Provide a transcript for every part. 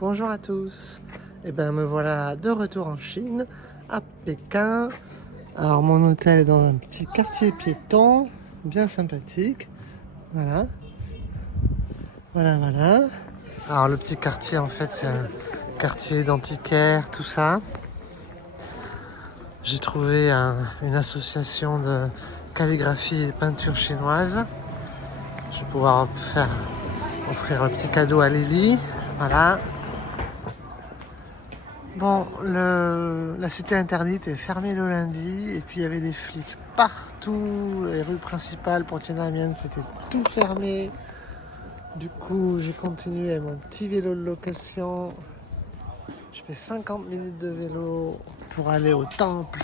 Bonjour à tous. Et ben me voilà de retour en Chine, à Pékin. Alors mon hôtel est dans un petit quartier piéton, bien sympathique. Voilà. Voilà. Alors le petit quartier en fait c'est un quartier d'antiquaire, tout ça. J'ai trouvé une association de calligraphie et peinture chinoise. Je vais pouvoir offrir un petit cadeau à Lily. Voilà. Bon, la cité interdite est fermée le lundi et puis il y avait des flics partout. Les rues principales pour Tiananmen, c'était tout fermé. Du coup, j'ai continué mon petit vélo de location. Je fais 50 minutes de vélo pour aller au temple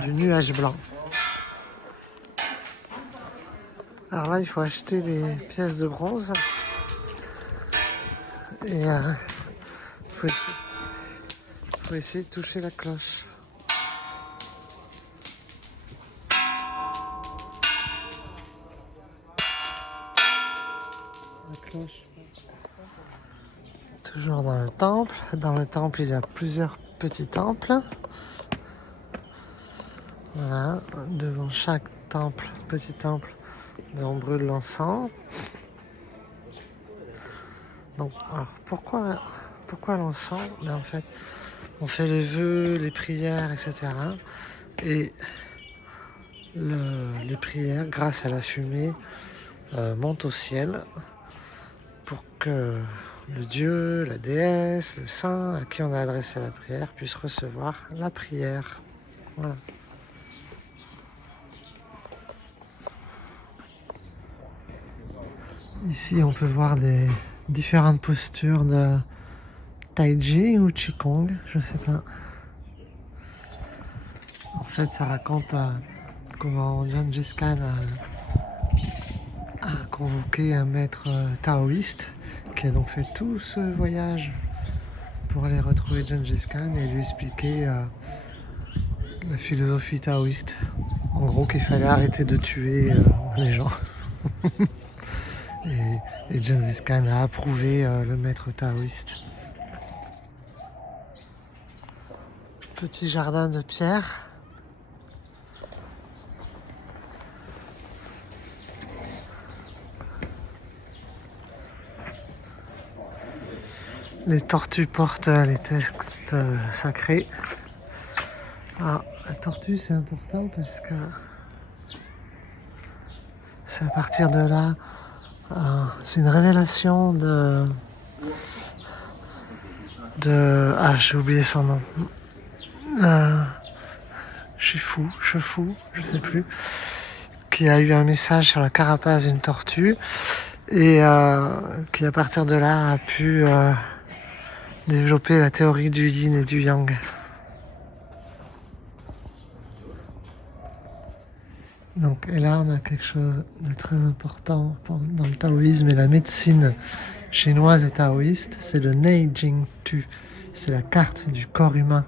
du nuage blanc. Alors là, il faut acheter des pièces de bronze. Et faut essayer de toucher la cloche. La cloche. Toujours dans le temple. Dans le temple, il y a plusieurs petits temples. Voilà. Devant chaque temple, petit temple, on brûle l'encens. Donc, alors, pourquoi l'encens? En fait, on fait les vœux, les prières, etc. Et les prières, grâce à la fumée, montent au ciel pour que le dieu, la déesse, le saint à qui on a adressé la prière puisse recevoir la prière. Voilà. Ici, on peut voir des différentes postures de Taiji ou Qigong, je sais pas. En fait, ça raconte comment Gengis Khan a convoqué un maître taoïste qui a donc fait tout ce voyage pour aller retrouver Gengis Khan et lui expliquer la philosophie taoïste. En gros, qu'il fallait arrêter de tuer les gens. et Gengis Khan a approuvé le maître taoïste. Petit jardin de pierre. Les tortues portent les textes sacrés. Alors, la tortue, c'est important parce que c'est à partir de là, c'est une révélation ah, j'ai oublié son nom. Chefu, je sais plus, qui a eu un message sur la carapace d'une tortue et qui à partir de là a pu développer la théorie du yin et du yang. Donc, et là, on a quelque chose de très important dans le taoïsme et la médecine chinoise et taoïste, c'est le Neijing Tu. C'est la carte du corps humain.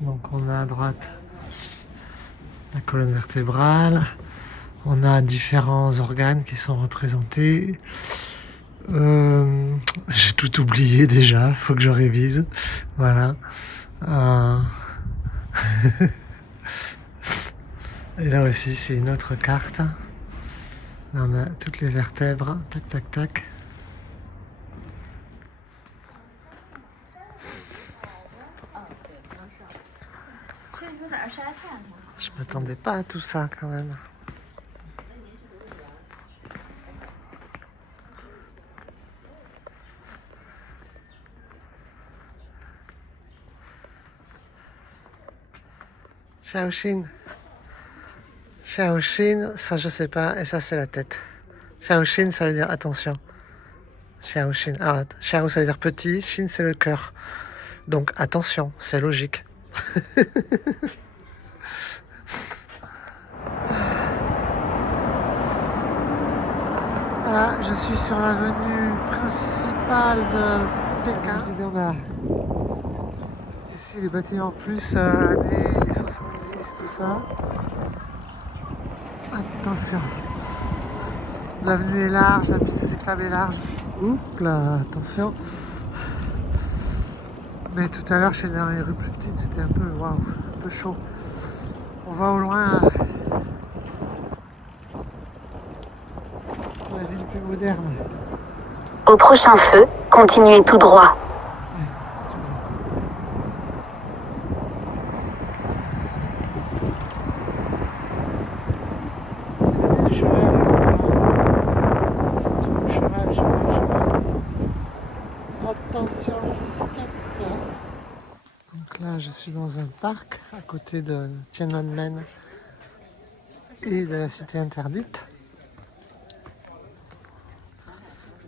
Donc, on a à droite la colonne vertébrale, on a différents organes qui sont représentés. J'ai tout oublié déjà, faut que je révise. Voilà. Et là aussi, c'est une autre carte. Là, on a toutes les vertèbres. Tac. Je m'attendais pas à tout ça quand même. Shaoxin, ça je sais pas, et ça c'est la tête. Shaoxin, ça veut dire attention. Shaoxin. Alors, Shao, ça veut dire petit, Xin, c'est le cœur. Donc attention, c'est logique. Voilà, je suis sur l'avenue principale de Pékin. Ici, les bâtiments plus années 70, tout ça. attention. L'avenue est large, la piste cyclable est large. Oups là, attention. Mais tout à l'heure, je suis dans les rues plus petites, c'était un peu, waouh, un peu chaud. On va au loin la ville plus moderne. Au prochain feu, continuez tout droit. Attention, stop. Donc là, je suis dans un parc à côté de Tiananmen et de la cité interdite,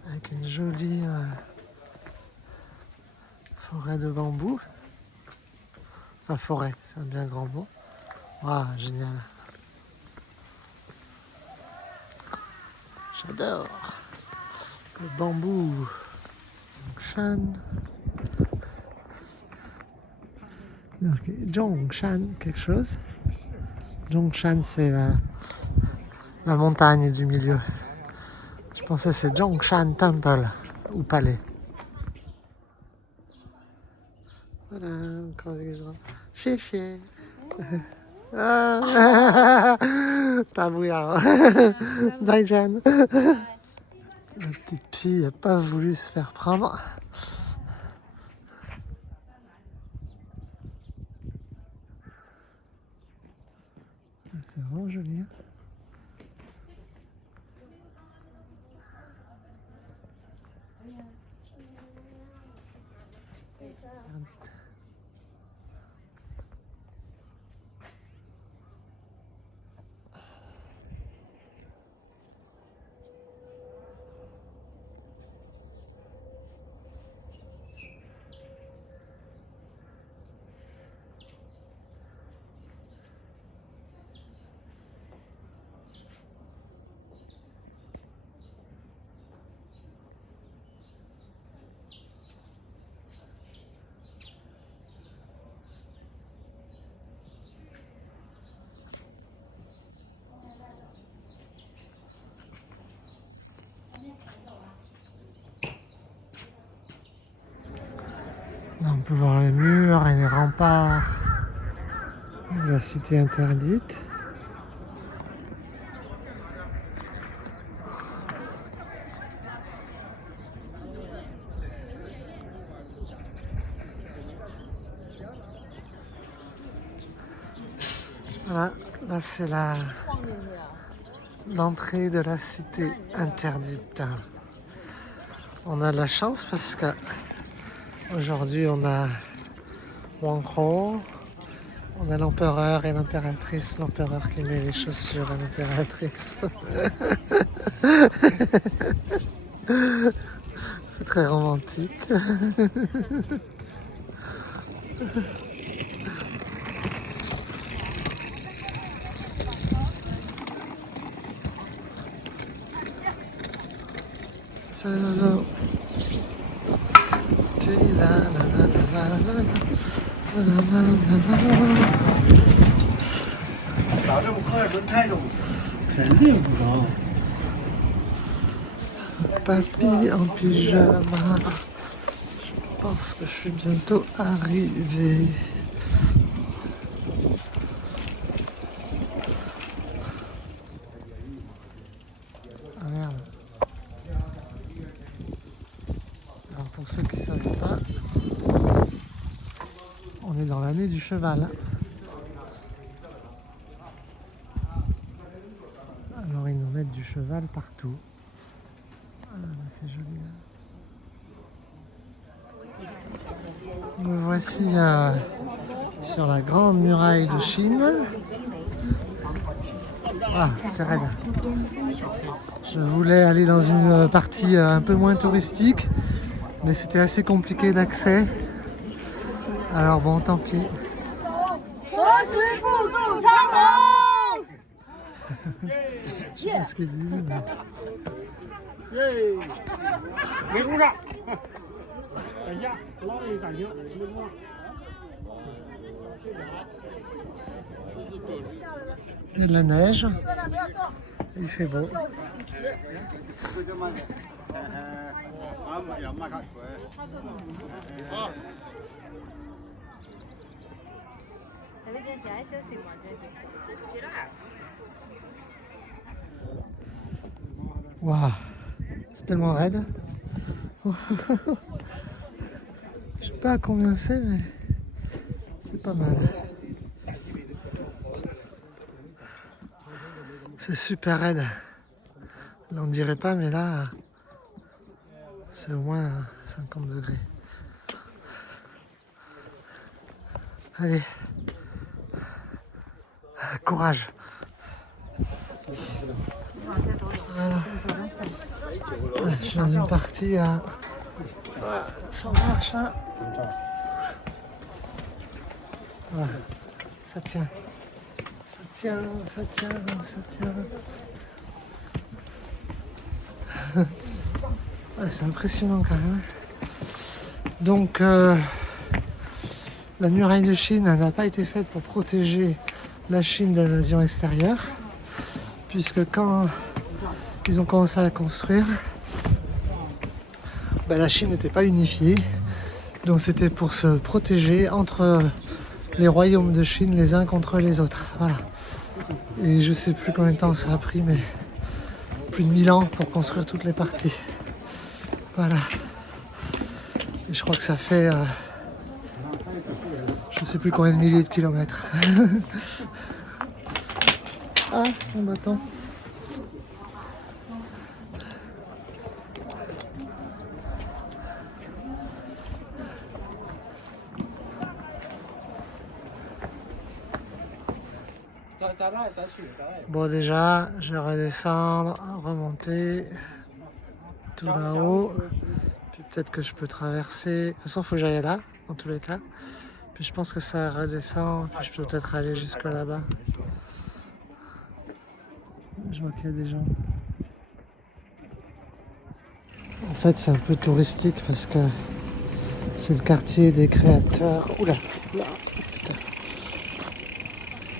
avec une jolie forêt de bambou. Enfin, forêt, c'est un bien grand mot. Waouh, génial. J'adore le bambou. Shan. Zhongshan, quelque chose. Zhongshan, c'est la montagne du milieu. Je pensais que c'est Zhongshan Temple ou palais. Voilà, encore des gens. Chéché. Tabouya. Daijan. La petite fille n'a pas voulu se faire prendre. C'est vraiment joli. Interdite. Là, on peut voir les murs et les remparts de la cité interdite. Voilà, là c'est l'entrée de la cité interdite. On a de la chance parce que aujourd'hui on a Wangho, on a l'empereur et l'impératrice, l'empereur qui met les chaussures à l'impératrice. C'est très romantique. Sur les oiseaux. Papy en pyjama. Je pense que je suis bientôt arrivé. Ah merde. Alors pour ceux qui ne savent pas, on est dans l'année du cheval. Alors ils nous mettent du cheval partout. Ah, c'est joli. Me voici sur la grande muraille de Chine. Ah, c'est raide. Je voulais aller dans une partie un peu moins touristique, mais c'était assez compliqué d'accès. Alors bon, tant pis. Je sais pas ce qu'ils disent, mais... Il y a de la neige. Il fait beau. Waouh, c'est tellement raide. Je sais pas à combien c'est, mais c'est pas mal. C'est super raide. Là, on dirait pas, mais là, c'est au moins 50 degrés. Allez, courage. Voilà. Ouais, je suis dans une partie à... Ah, ça marche, hein. Voilà. Ça tient. Ça tient, ça tient, ça tient. Ouais, c'est impressionnant quand même. Donc, la muraille de Chine n'a pas été faite pour protéger la Chine d'invasion extérieure, puisque quand ils ont commencé à la construire, la Chine n'était pas unifiée, donc c'était pour se protéger entre les royaumes de Chine les uns contre les autres. Voilà. Et je sais plus combien de temps ça a pris, mais plus de 1000 ans pour construire toutes les parties. Voilà. Et je crois que ça fait je sais plus combien de milliers de kilomètres. Ah, mon bâton. Bon, déjà, je vais redescendre, remonter tout là-haut. Puis peut-être que je peux traverser. De toute façon, il faut que j'aille là, en tous les cas. Puis je pense que ça redescend. Puis je peux peut-être aller jusque là-bas. Je vois qu'il y a des gens. En fait, c'est un peu touristique parce que c'est le quartier des créateurs. Oula, oula, putain.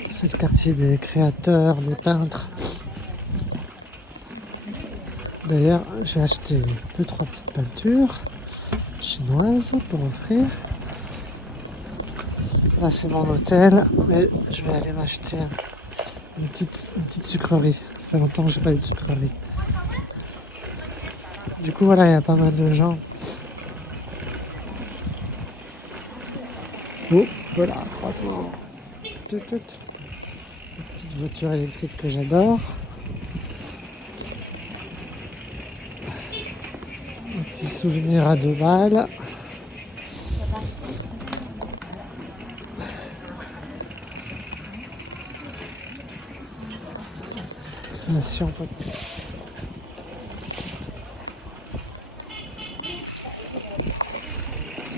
C'est le quartier des créateurs, des peintres. D'ailleurs, j'ai acheté 2-3 petites peintures chinoises pour offrir. Là, c'est mon hôtel, mais je vais aller m'acheter une petite sucrerie. Ça fait longtemps que j'ai pas eu de sucrerie. Du coup, voilà, il y a pas mal de gens. Oh, voilà, croisement. Tout. Une petite voiture électrique que j'adore. Un petit souvenir à 2 balles. Nation,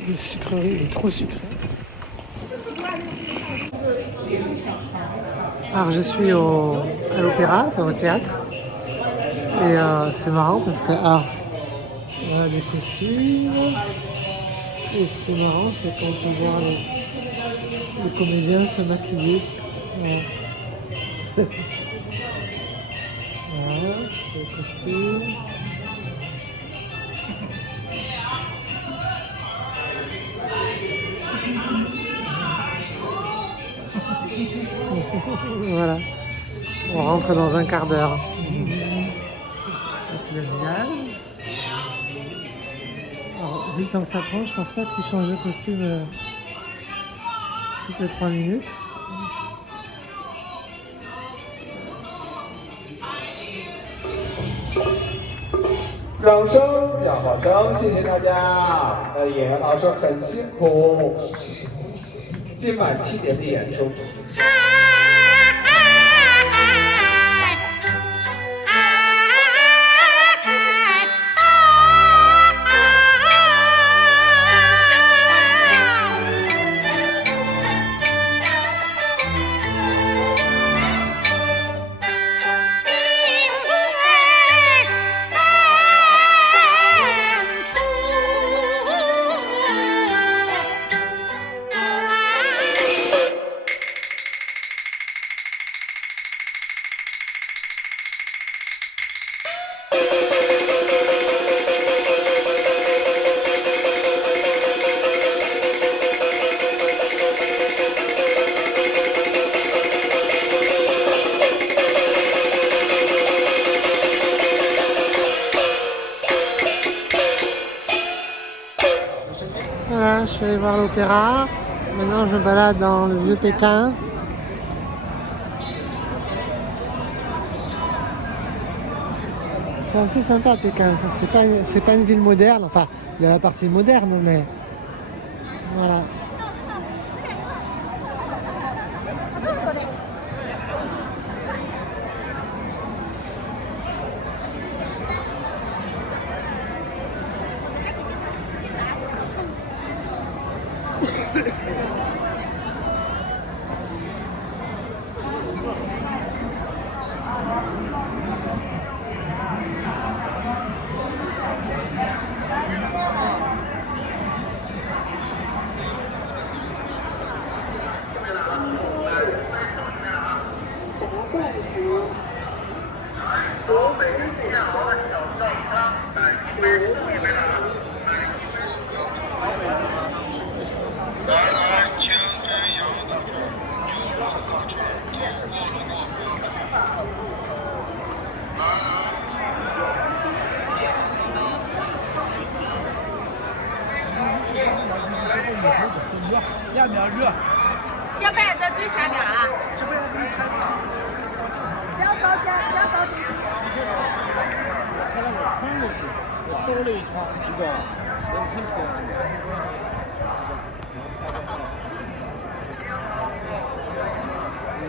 des sucreries, mais trop sucrées. Alors je suis à l'opéra, enfin au théâtre. Et c'est marrant parce que il y a des costumes. Et ce qui est marrant, c'est qu'on peut voir les comédiens se maquiller. Ouais. Voilà, les costumes. Voilà, on rentre dans un quart d'heure. C'est génial. Alors, vu le temps que ça prend, je pense pas qu'ils changent de costume toutes les 3 minutes.掌声，叫好声，谢谢大家。演员老师很辛苦，今晚7点的演出。Voilà, je suis allé voir l'opéra. Maintenant, je me balade dans le vieux Pékin. C'est assez sympa Pékin. C'est pas une ville moderne. Enfin, il y a la partie moderne, mais voilà.下面热，小白在最下面啊！这边给你开。不要着急，不要着急。开那个穿过去，兜了一圈，一个人车车。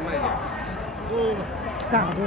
慢点。大的。